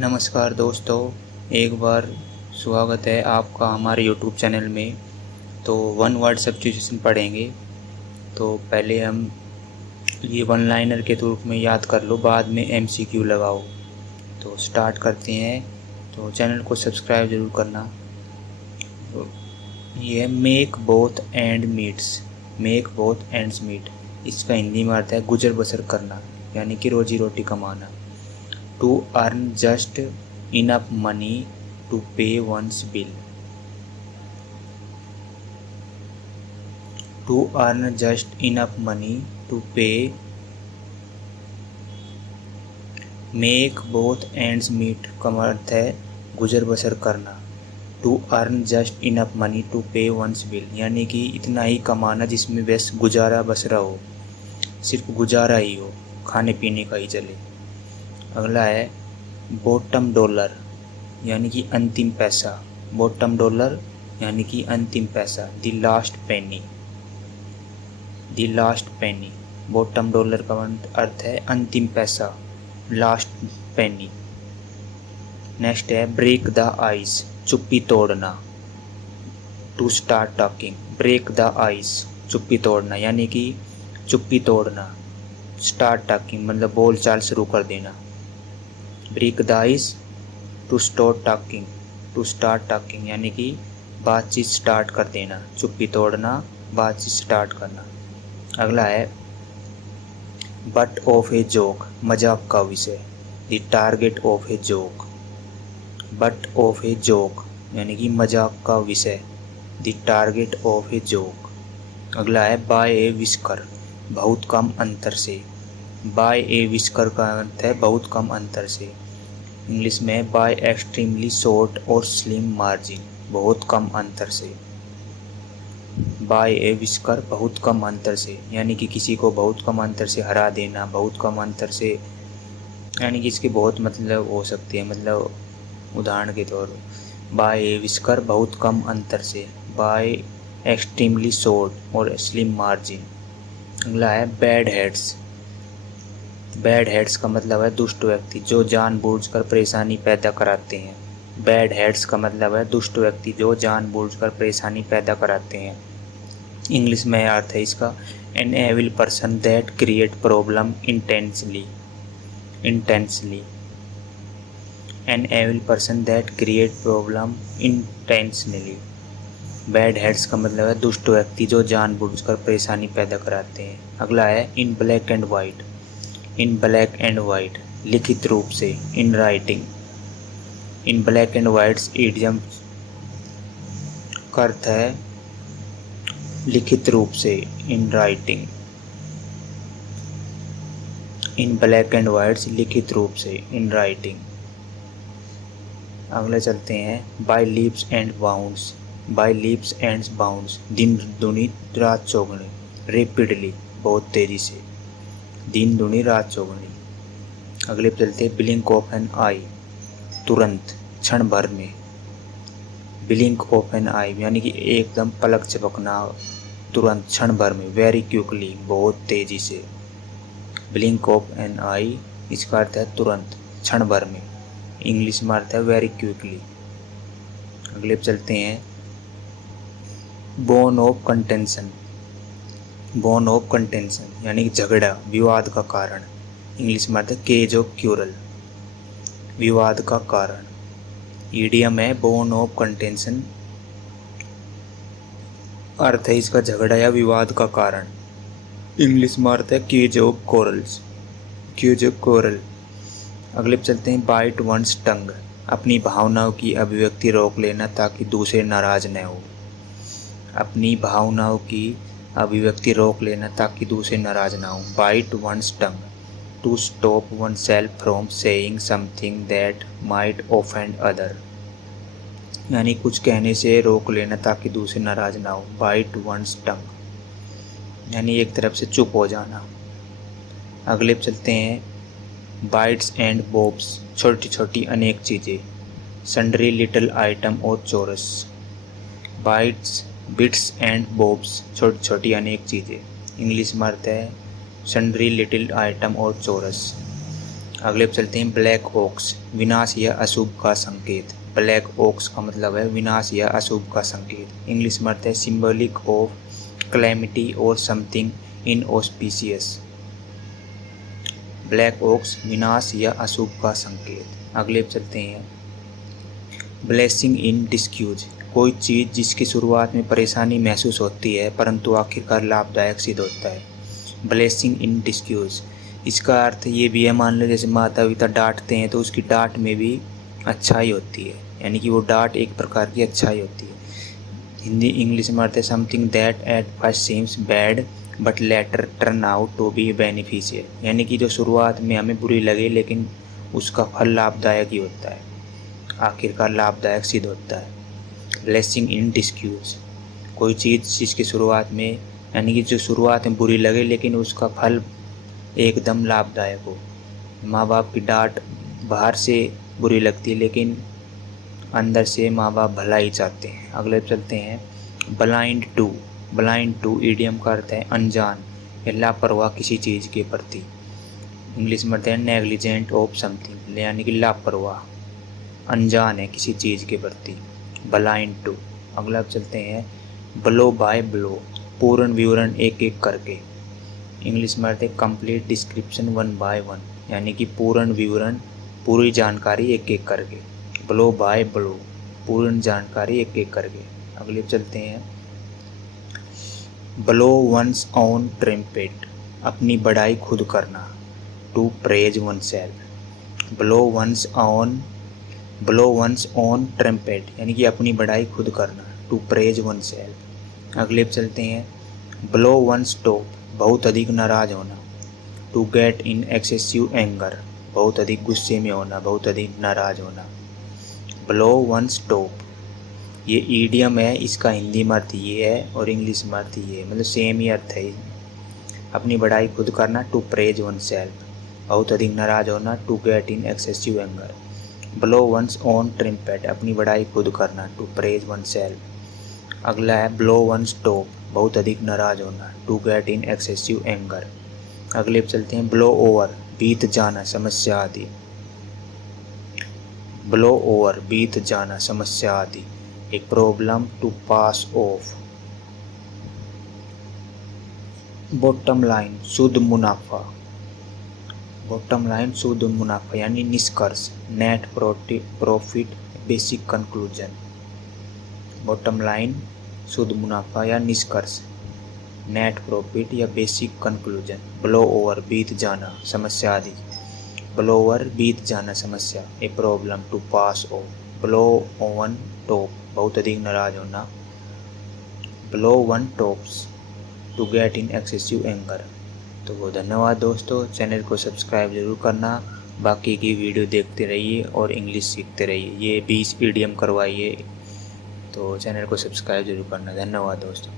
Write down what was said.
नमस्कार दोस्तों, एक बार स्वागत है आपका हमारे यूट्यूब चैनल में। तो वन वर्ड सब्स्टिट्यूशन पढ़ेंगे। तो पहले हम ये वन लाइनर के रूप में याद कर लो, बाद में एमसीक्यू लगाओ। तो स्टार्ट करते हैं। तो चैनल को सब्सक्राइब ज़रूर करना। तो ये make both end meets, make both ends meet, इसका हिंदी में अर्थ है गुजर बसर करना, यानी कि रोजी रोटी कमाना। To earn just enough money to pay one's bill, to earn just enough money to pay, make both ends meet का अर्थ है गुजर बसर करना। To earn just enough money to pay one's bill, यानी कि इतना ही कमाना जिसमें बस गुजारा बसरा हो, सिर्फ गुजारा ही हो, खाने पीने का ही चले। अगला है बॉटम डॉलर, यानी कि अंतिम पैसा। बॉटम डॉलर यानी कि अंतिम पैसा। The last penny, the last penny. Bottom dollar का अर्थ है अंतिम पैसा, लास्ट पेनी। नेक्स्ट है ब्रेक द आइस, चुप्पी तोड़ना। To start talking, break the ice, चुप्पी तोड़ना, यानी कि चुप्पी तोड़ना। स्टार्ट टॉकिंग मतलब बोल चाल शुरू कर देना। Break the ice, to start talking, to start talking यानी कि बातचीत स्टार्ट कर देना। चुप्पी तोड़ना, बातचीत स्टार्ट करना। अगला है बट ऑफ ए जोक, मजाक का विषय। The target of a joke, but of a joke यानी कि मजाक का विषय। The target of a joke. अगला है बाय ए विस्कर, बहुत कम अंतर से। बाय ए विस्कर का अर्थ है बहुत कम अंतर से। इंग्लिश में बाय एक्सट्रीमली शॉर्ट और स्लिम मार्जिन, बहुत कम अंतर से। बाय ए विस्कर, बहुत कम अंतर से, यानी कि किसी को बहुत कम अंतर से हरा देना, बहुत कम अंतर से, यानी कि इसके बहुत मतलब हो सकती है। मतलब उदाहरण के तौर पर बाय ए विस्कर, बहुत कम अंतर से। बाय एक्सट्रीमली शॉर्ट और स्लिम मार्जिन। अगला है बैड हेड्स। बैड हेड्स का मतलब है दुष्ट व्यक्ति जो जानबूझकर परेशानी पैदा कराते हैं। बैड हेड्स का मतलब है दुष्ट व्यक्ति जो जानबूझकर परेशानी पैदा कराते हैं। इंग्लिश में अर्थ है इसका an evil person that create problem intensely, intensely. An evil person that create problem intentionally. Bad heads का मतलब है दुष्ट व्यक्ति जो जानबूझकर परेशानी पैदा कराते हैं। अगला है in black and white, in black and white, लिखित रूप से। In writing, in black and white idiom का अर्थ है लिखित रूप से। In writing, in black and white, लिखित रूप से। In writing. अगले चलते हैं by leaps and bounds, by leaps and bounds, दिन दुनी रात चौगुनी। रेपिडली, बहुत तेजी से। दिन दुनी रात चौगुनी। अगले पे चलते हैं ब्लिंक ऑफ एन आई, तुरंत, क्षण भर में। ब्लिंक ऑफ एन आई यानी कि एकदम पलक झपकना, तुरंत, क्षण भर में। वेरी क्विकली, बहुत तेजी से। ब्लिंक ऑफ एन आई इसका अर्थ है तुरंत, क्षण भर में। इंग्लिश में अर्थ है वेरी क्विकली। अगले पे चलते हैं bone of contention, bone of contention यानी कि झगड़ा, विवाद का कारण। इंग्लिश में अर्थ है केज ऑफ क्यूरल, विवाद का कारण। ईडियम है बोन ऑफ कंटेंशन, अर्थ है इसका झगड़ा या विवाद का कारण। इंग्लिश में अर्थ है cage of corals, cage of coral. अगले पे चलते हैं बाइट वंस टंग, अपनी भावनाओं की अभिव्यक्ति रोक लेना ताकि दूसरे नाराज न हो। अपनी भावनाओं की अभिव्यक्ति रोक लेना ताकि दूसरे नाराज ना हो। Bite one's tongue, to stop oneself from saying something that might offend other, यानी कुछ कहने से रोक लेना ताकि दूसरे नाराज ना हो। बाइट वंस टंग यानी एक तरफ से चुप हो जाना। अगले पे चलते हैं बाइट्स एंड बॉब्स, छोटी छोटी अनेक चीज़ें। सन्ड्री लिटिल आइटम और चोरस। बाइट्स, बिट्स एंड बॉब्स, छोटी छोटी अनेक चीज़ें। इंग्लिश में अर्थ है सन्ड्री लिटिल आइटम और चोरस। अगले पे चलते हैं ब्लैक ओक्स, विनाश या अशुभ का संकेत। ब्लैक ओक्स का मतलब है विनाश या अशुभ का संकेत। इंग्लिश में अर्थ है सिंबलिक ऑफ कैलेमिटी और समथिंग इनऑस्पिशियस। ब्लैक ओक्स विनाश या अशुभ का संकेत। अगले पे चलते हैं ब्लेसिंग इन डिस्क्यूज, कोई चीज़ जिसकी शुरुआत में परेशानी महसूस होती है परंतु आखिरकार लाभदायक सिद्ध होता है। ब्लेसिंग इन डिस्क्यूज, इसका अर्थ ये भी है, मान लो जैसे माता पिता डांटते हैं तो उसकी डांट में भी अच्छाई होती है, यानी कि वो डांट एक प्रकार की अच्छाई होती है। हिंदी इंग्लिश में अर्थ है something that at first seems bad but later turn out to be beneficial, यानी कि जो शुरुआत में हमें बुरी लगे लेकिन उसका फल लाभदायक ही होता है, आखिरकार लाभदायक सिद्ध होता है। ब्लेसिंग इन डिस्क्यूज, कोई चीज़ जिसकी शुरुआत में, यानी कि जो शुरुआत में बुरी लगे लेकिन उसका फल एकदम लाभदायक हो। माँ बाप की डांट बाहर से बुरी लगती है लेकिन अंदर से माँ बाप भला ही चाहते हैं। अगले चलते हैं blind to. Blind to idiom का अर्थ है अनजान या लापरवाह किसी चीज़ के प्रति। इंग्लिश में अर्थ है नेग्लिजेंट ऑफ समथिंग, यानी कि लापरवाह, अनजान है किसी चीज़ के प्रति। Blind to. अगला चलते हैं ब्लो बाय ब्लो, पूर्ण विवरण एक एक करके। इंग्लिश में अर्थ है complete description one by one, यानी कि पूर्ण विवरण, पूरी जानकारी एक एक करके। ब्लो बाय ब्लो, पूर्ण जानकारी एक एक करके। अगले चलते हैं ब्लो वंस ऑन ट्रम्पेट, अपनी बड़ाई खुद करना। To praise oneself. Blow one's own trumpet, यानी कि अपनी बड़ाई खुद करना। To praise oneself. अगले चलते हैं ब्लो वंस टॉप, बहुत अधिक नाराज होना। To get in excessive anger, बहुत अधिक गुस्से में होना, बहुत अधिक नाराज होना। ब्लो वंस टॉप, ये ईडियम है, इसका हिंदी में अर्थ ये है और इंग्लिश में अर्थ ये है, मतलब सेम ही अर्थ है। अपनी बड़ाई खुद करना, टू प्रेज वन सेल्फ, बहुत अधिक नाराज होना, to get in excessive anger. Blow one's own trumpet, अपनी बड़ाई खुद करना, टू प्रेज वन सेल्फ। अगला है ब्लो वंस टॉप, बहुत अधिक नाराज होना, to get in excessive anger. अगले पे चलते हैं ब्लो ओवर, बीत जाना, समस्या आदि। ब्लो ओवर, बीत जाना, समस्या आदि। A problem, to pass off. Bottom line, शुद्ध मुनाफा। बॉटम लाइन शुद्ध मुनाफा यानी निष्कर्ष, net profit, basic conclusion. Bottom line शुद्ध मुनाफा या निष्कर्ष, नेट प्रॉफिट या बेसिक कंक्लूजन। ब्लो ओवर, बीत जाना, समस्या आदि। ब्लो ओवर, बीत जाना, समस्या। A problem, to pass off. Blow on top, बहुत अधिक नाराज होना। Blow one tops, to get in excessive anger. तो धन्यवाद दोस्तों, चैनल को सब्सक्राइब जरूर करना, बाकी की वीडियो देखते रहिए और इंग्लिश सीखते रहिए। ये 20 ईडियम करवाइए, तो चैनल को सब्सक्राइब जरूर करना। धन्यवाद दोस्तों।